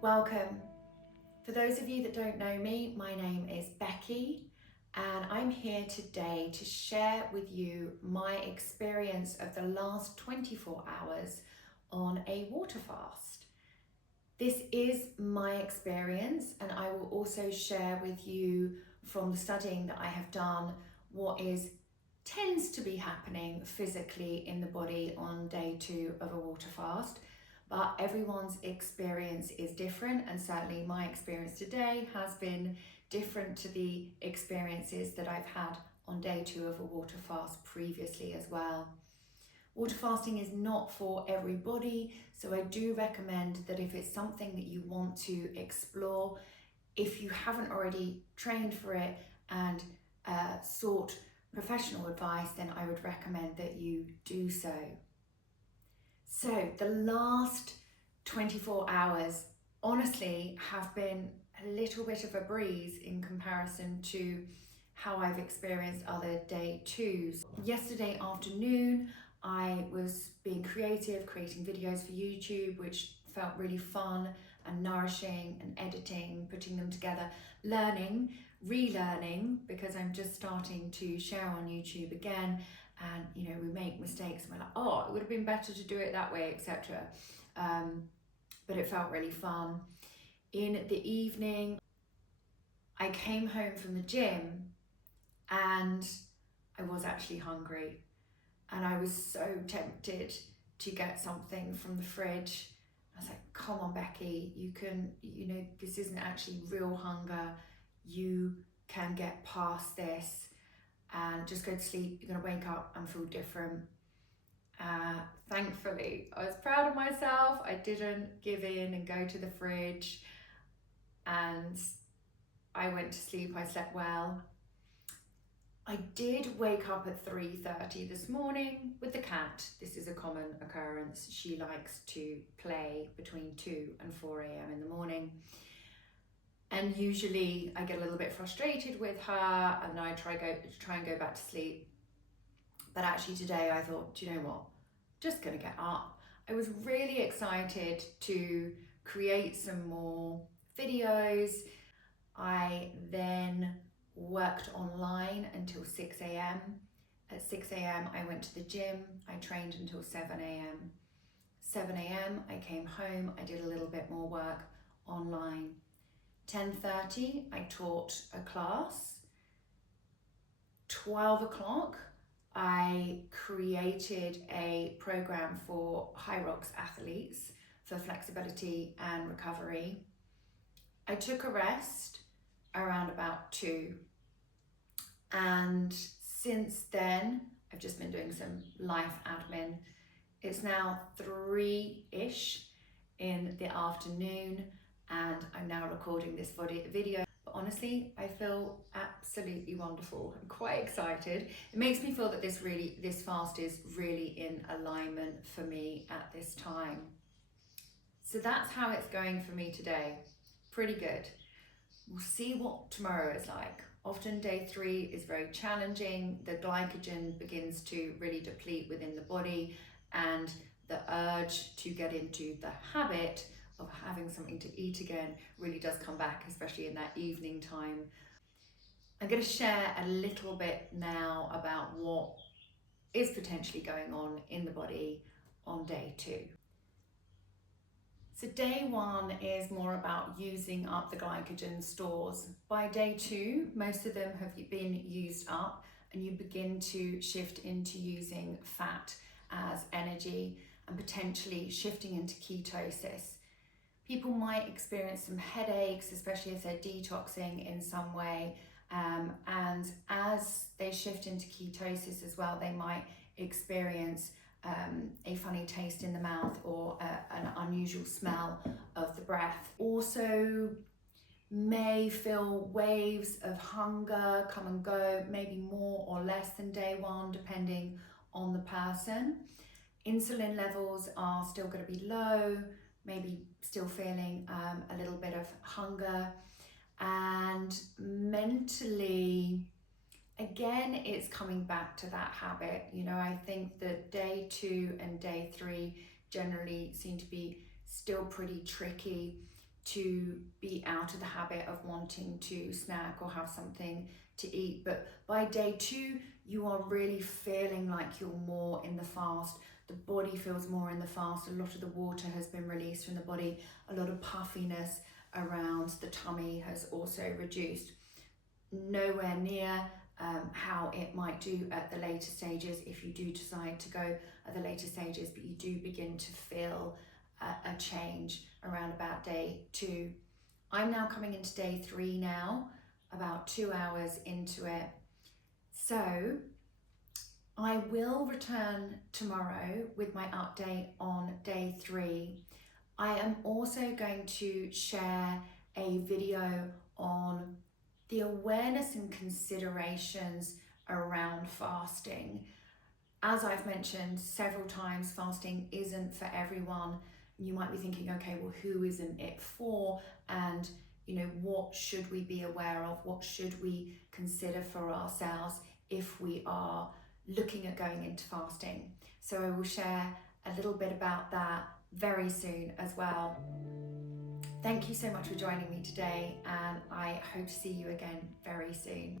Welcome. For those of you that don't know me, my name is Becky and I'm here today to share with you my experience of the last 24 hours on a water fast. This is my experience, and I will also share with you from the studying that I have done what tends to be happening physically in the body on day 2 of a water fast. But everyone's experience is different, and certainly my experience today has been different to the experiences that I've had on day 2 of a water fast previously as well. Water fasting is not for everybody, so I do recommend that if it's something that you want to explore, if you haven't already trained for it and sought professional advice, then I would recommend that you do so. So the last 24 hours honestly have been a little bit of a breeze in comparison to how I've experienced other day 2s. Yesterday afternoon, I was being creative, creating videos for YouTube, which felt really fun and nourishing, and editing, putting them together, learning, relearning, because I'm just starting to share on YouTube again. And we make mistakes and we're like, oh, it would have been better to do it that way, etc. But it felt really fun. In the evening, I came home from the gym and I was actually hungry, and I was so tempted to get something from the fridge. I was like, come on, Becky, you can, this isn't actually real hunger. You can get past this and just go to sleep. You're gonna wake up and feel different. Thankfully, I was proud of myself. I didn't give in and go to the fridge, and I went to sleep. I slept well. I did wake up at 3:30 this morning with the cat. This is a common occurrence. She likes to play between 2 and 4 a.m. in the morning. And usually I get a little bit frustrated with her and I try and go back to sleep. But actually today I thought, do you know what? Just gonna get up. I was really excited to create some more videos. I then worked online until 6 a.m. At 6 a.m. I went to the gym. I trained until 7 a.m. 7 a.m. I came home. I did a little bit more work online. 10:30 I taught a class. 12 o'clock I created a program for high rocks athletes for flexibility and recovery. I took a rest around about 2, and since then I've just been doing some life admin. It's now 3-ish in the afternoon and I'm now recording this video. But honestly, I feel absolutely wonderful. I'm quite excited. It makes me feel that this fast is really in alignment for me at this time. So that's how it's going for me today. Pretty good. We'll see what tomorrow is like. Often day 3 is very challenging. The glycogen begins to really deplete within the body, and the urge to get into the habit of having something to eat again really does come back, especially in that evening time. I'm going to share a little bit now about what is potentially going on in the body on day 2. So day 1 is more about using up the glycogen stores. By day 2, most of them have been used up and you begin to shift into using fat as energy and potentially shifting into ketosis. People might experience some headaches, especially if they're detoxing in some way. And as they shift into ketosis as well, they might experience a funny taste in the mouth or an unusual smell of the breath. Also may feel waves of hunger come and go, maybe more or less than day 1, depending on the person. Insulin levels are still going to be low, maybe still feeling a little bit of hunger. And mentally, again, it's coming back to that habit. I think that day 2 and day 3 generally seem to be still pretty tricky to be out of the habit of wanting to snack or have something to eat. But by day 2, you are really feeling like you're more in the fast. The body feels more in the fast. A lot of the water has been released from the body. A lot of puffiness around the tummy has also reduced. Nowhere near how it might do at the later stages if you do decide to go at the later stages, but you do begin to feel a change around about day 2. I'm now coming into day 3 now, about 2 hours into it. So I will return tomorrow with my update on day 3. I am also going to share a video on the awareness and considerations around fasting. As I've mentioned several times, fasting isn't for everyone. You might be thinking, okay, well, who isn't it for? And what should we be aware of? What should we consider for ourselves if we are looking at going into fasting? So I will share a little bit about that very soon as well. Thank you so much for joining me today, and I hope to see you again very soon.